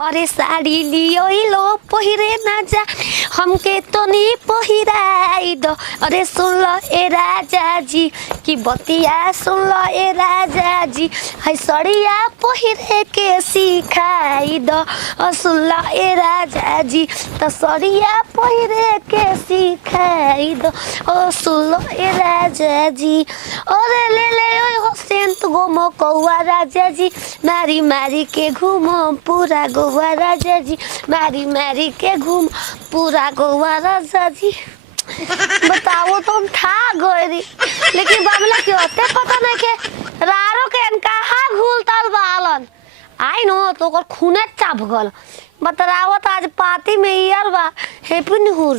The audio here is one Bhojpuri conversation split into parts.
अरे साड़ी लियो लो पहिरे ना जा हमके तो नहीं पहिराई दो। अरे सुन लो ए राजा जी की बतिया सुन लो ए राजा जी है सड़िया पहिरे के सिखाई दो। और सुन लो ए राजा जी तो सड़िया पहिरे के सिखाई दो। और सुन लो ए राजा जी अरे ले ले हो सेंट गोमो कौआ राजा जी मारी मारी के घूमो पूरा गोवा राजा जी मारी मारी के घूम पूरा गोवा राजा जी। बताओ तो हम ठा गए री लेकिन बाबला के होते पता नहीं के रारो के कहाँ घुलतल बालन आई नो तो ओकर खूने चाप गल। बताओ तो आज पार्टी में यार बा हैप्पी न्यू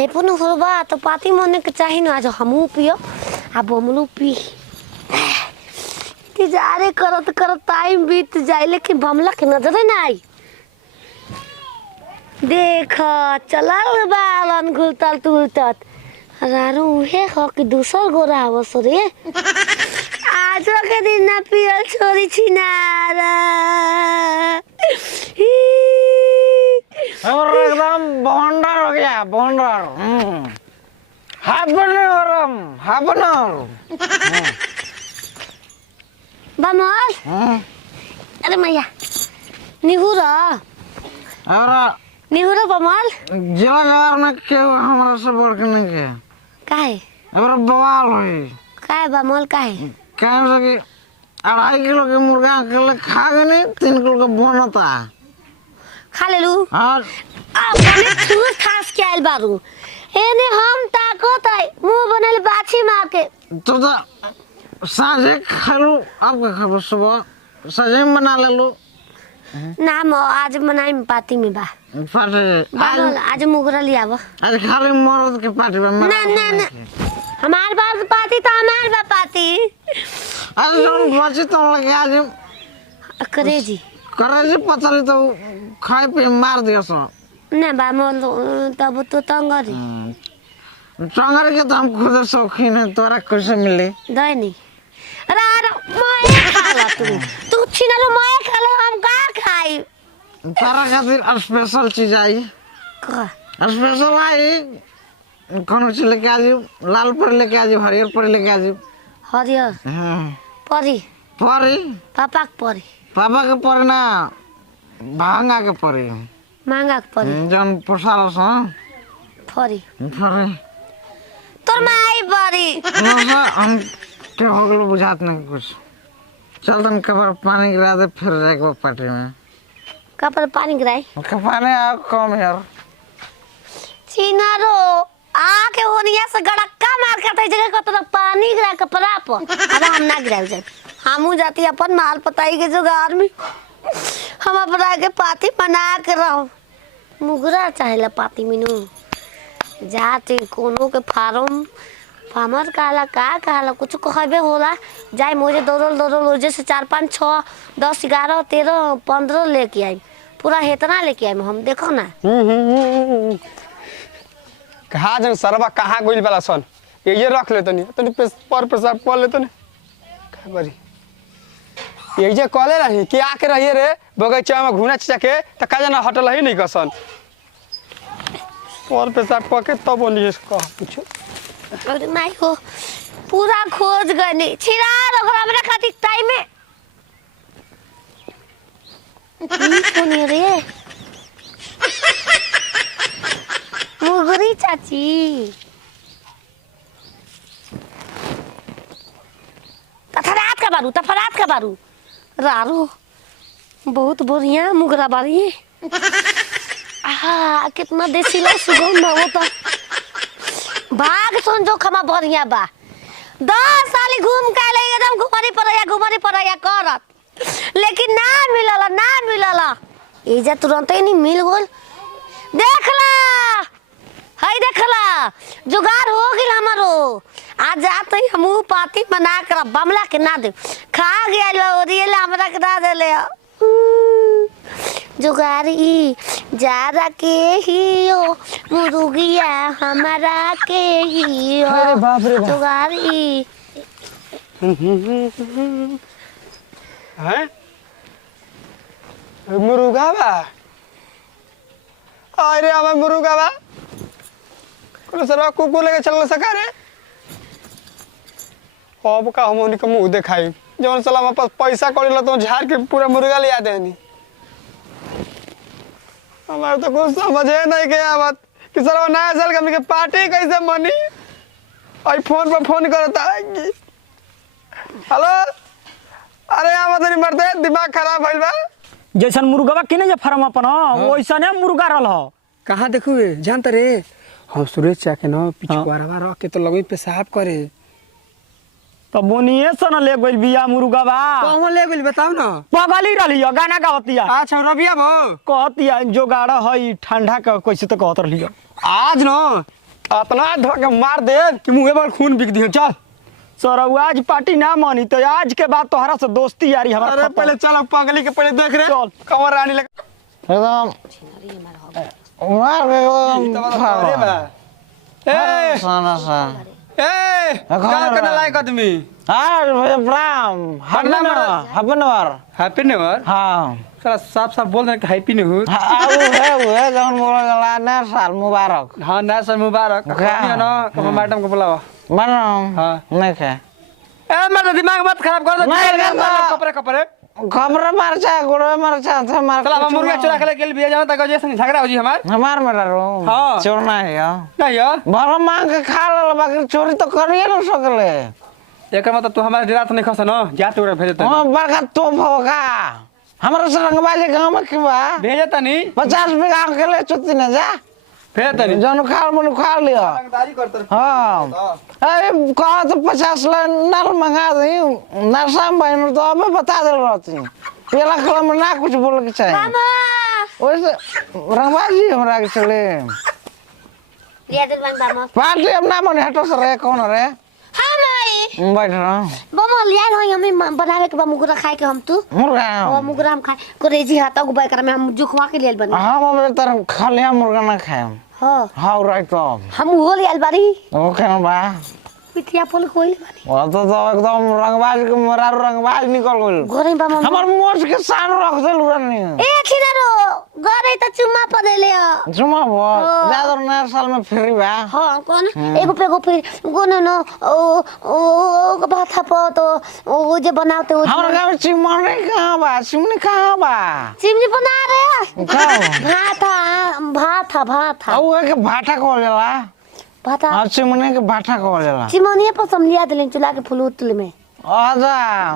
ईयर बा तो पार्टी मने के चाहिए ना आज हमू पियो आ बमलू पी इंतजारे करत करत टाइम बीत जाए लेकिन बमला के नजर ना आई। देख चलल बालन घुलतल तुलतत रारू उहे हो कि दूसर गोरा आवस रे आज के दिन ना पियल छोरी छिनार और एकदम बॉन्डर हो गया बॉन्डर हाबनर बमल अरे मैया निहुरा बमल जिला जवार में क्यों हमारा से बढ़ के नहीं किया काहे अब बवाल हुई काहे बमल काहे कहे कि 2.5 किलो के मुर्गा अकेले खा गए नहीं 3 किलो का बनता खा ले लू और अपने ठूस खास के आइल बारू एने हम ताकत है मुंह बनल बाछी मार के तो साझे खालू अब का खाबो सुबह साझे में बना ले लो ना म आज मनाई में पार्टी में बा पार्टी आज मुगरा लियाव आज खाली मर्द के पार्टी में ना हमार बात पार्टी तो हमार बा पार्टी आज जोन बची तो लगे आज करेजी पतली तो खाए पे मार दिया सो ना बा मोल तब तो तंगरी टंगर के तो हम खुद शौकीन है तोरा कैसे मिले दैनी अरे मैं खाला तू छिनलो मैं खाला हम का खाई तारा खातिर स्पेशल चीज आई का स्पेशल आई कौन चीज लेके आ जाओ लाल पर लेके आ जाओ हरियर पर लेके आ जाओ हरियर परी परी पापा के परी पापा के परी ना भांगा के परी मांगा के परी जन पोसार सा परी परी तोर माई परी ना हम के हो गलो बुझात नहीं कुछ चल तन कबर पानी गिरा दे फिर जाएगा पार्टी में कपर पानी गिराई पानी आ कम यार चिनारो आके होनिया से गड़क्का मार के तई जगह कतरा पानी गिरा कपड़ा पर अब हम ना गिराव जाए हमू जाती अपन माल पताई के जुगाड़ में हम अपना के पार्टी बना के रहो मुगरा चाहेला पार्टी में नु जाते कोनो के फार्मर काला कुछ कहबे होला जाए मुझे दौड़ल जैसे 4 5 6 10 11 13 15 लेके आई पूरा हेतना लेके आई हम देखो ना कहाँ जन सरवा कहाँ गोइल वाला सन ये रख ले तनी तनी पर पेशाब कर ले तनी का करी ये जे कॉले रही कि आके रहिए रे बगीचा में घूना चिचा के त का जना हटल ही नहीं कसन पर पेशाब क के तब बोलिए का पूछो अरे माई हो पूरा खोज गनी छिरा ओकरा हमरा खातिर टाइम में ई कोनी रे मुगरी चाची तफरात का बारू रारो बहुत बढ़िया मुगरा बारी आहा कितना देसीला सुगंध हो तो भाग सुन जो खमा बढ़िया बा 10 साल घूम के ले एकदम घुमरी पड़या करत लेकिन ना मिलल एजा तुरंत ही नहीं मिल गल देखला जुगाड़ हो गेल हमारो आज जाते ही हमू पार्टी बना कर बमला के ना दे खा गया ओरिएला हमरा के ना देले जुगारी जारा के ही हो मुर्गिया हमारा के ही हो अरे बाप रे बाप जुगारी हैं मुर्गा बा अरे हमार मुर्गा बा कौन सरवा कुकुर लेके चल सका रे अब का हम उनके मुंह दिखाई जौन साला हमारे पास पैसा कौड़ी तो झाड़ के पूरा मुर्गा ले आते नहीं हमारे तो कुछ समझे नहीं गया बात कि सरवा नया साल का हमके पार्टी कैसे मनी आई फोन पर फोन करता है कि हेलो अरे यहाँ नहीं मरते दिमाग खराब भइल बा जैसन मुर्गवा किने जे फार्म अपन वैसने मुर्गा रहल ह कहाँ देखू जानते रे हम सुरेश चा के न पिछुआरवा रख के तो लगे पेशाब करे तो बोनिए से न ले गइल बिया मुर्गवा कहाँ ले गेल बताओ ना पगली रहली ह गाना गावतिया अच्छा रबिया भो कहतिया जोगाड़ हई ठंडा का कैसे तो कहत रहली आज न इतना धोके मार दे कि मुंह पर खून बिक दियो चल सर आज पार्टी ना मानी तो आज के बाद तोहरा से दोस्ती यारी हमारा अरे पहले चल पगली के पहले देख रे चल। कमर रानी लगा एकदम मार अरे बा ए साना सा ए का करने लायक आदमी हां भैया प्रणाम happy new year happy new year हां साला साफ साफ बोल रहे हैप्पी न्यू ईयर आउ है जौन बोला नया साल मुबारक हां नया साल मुबारक है ना कम मैडम को बुलावा मानो हां नहीं खे ए मेरा दिमाग मत खराब कर दे नहीं, कपड़े कपड़े खबर मारचा गुड़े मारचा थे मार चला हम मुर्गा चुरा के ले बिया जाओ तक जैसे झगड़ा हो जी हमार हमार मेरा रूम हाँ। चोरना है या नहीं यार भर मांग के खा ले बाकी चोरी तो करिए ना सकले एकर मतलब तू हमारे डेरा तो नहीं खस न जा तू भेज दे हां बड़का तोप होगा हमारे से रंगबाजी गांव में की बा भेज तनी 50 बीघा के ले चुत्ती ना जा भेज तनी जन खा मन खा लियो रंगदारी करत हां अरे कहा तो 50 ला नल मंगा दी नशा में बहन तो अबे बता दे रहती पहला खला में ना कुछ बोल के चाहिए मामा वैसे रंगबाजी हमरा के चले लिया दिल बन मामा पार्टी अब ना मन हटो से रे कौन रे हां माई बैठ रहा मामा लिया हो हमें बनावे के बा मुगरा खाए के हम तू मुर्गा और मुगरा हम खाए करेजी हाथ को बाय कर में हम जुखवा के लेल बने हाँ मम्मी तर खालिया मुर्गा ना खाए हां हाँ राइट तो हम वो लेल बारी ओके ना बा पिथिया पोल कोइल बानी वो तो एकदम रंगबाज के मरा रंगबाज निकल गइल गोरे बा मामा हमर मोच के सान रख दे लुरनी ए खिनारो गरे त चुम्मा पदेले जुमा वो ज्यादा नया साल में फ्री बा हां कौन एगो पे गो फिर गोनो न ओ बाथा प तो ओ जे बनाते हो हमरा गांव में चिमनी कहां बा चिमनी कहां बा चिमनी बना रे कहां भाथा औ के भाटा कहल जाला भाता हां चिमनी के भाटा कहल जाला चिमनिया पर सम लिया दिले चुला के फूल उतल में आजा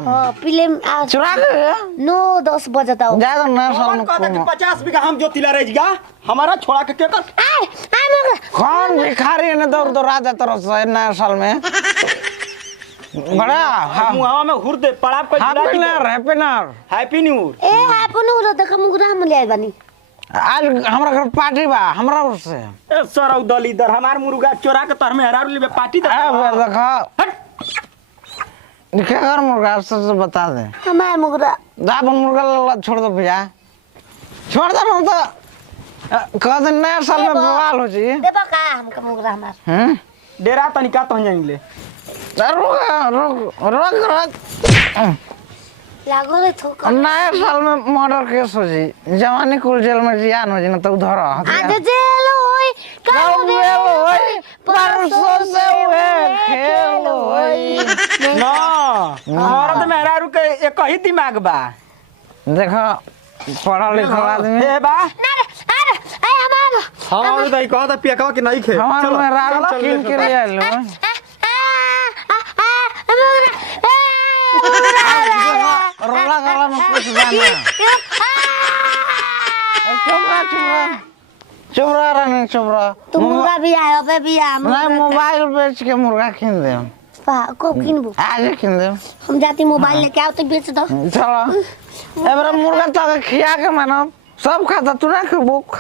हां पिले आ चुरा के 9-10 बजता हो ज्यादा नया साल में कहता कि 50 बीघा हम जोतिला रह गया हमारा छोड़ा के कर आ मगर कौन भिखारी ने दौड़ दौड़ा जाता रहा नया साल में बड़ा मुहावा में हुर दे पड़ाप कोई हैप्पी न्यू ईयर ए अपन उर देख मुगरा हम ले बानी आज हमरा घर पार्टी बा हमरा ओर से ए सरौ दलीदर हमार मुर्गा चोरा के तोर में हरार लेबे पार्टी ए बे देखा हट निके घर मुर्गा से बता दे हमार मुगरा दाबन मुर्गा छोड़ दो भैया छोड़ दो ना तो कह दे नया साल में बवाल हो जी देबा का हमका मुगरा हमार डेरा तनिका तो जान ले रुक लागो रे थोक नया साल में मर्डर केस हो जी जवानी कुल जेल में जियान हो जी ना तो उधर आज जेल होई कल बेल होई परसों से हुए खेल होई ना हमारा तो मेहरारू के एक ही दिमाग बा देखो पढ़ा लिखा आदमी ए बा ना अरे ए हमार हां दई कहता पिया के नहीं खे हमारे में रात किन के लिए लो रोला गला में कुछ जाना चुप रहा रानी चुप रहा तू मुर्गा भी आयो बे भी आ नहीं मोबाइल बेच के मुर्गा किन दे को किनबू आज किन दे हम जाती मोबाइल लेके आओ तो बेच दो चलो एबरा मुर्गा तो खिया के मानो सब खाता तू ना खबू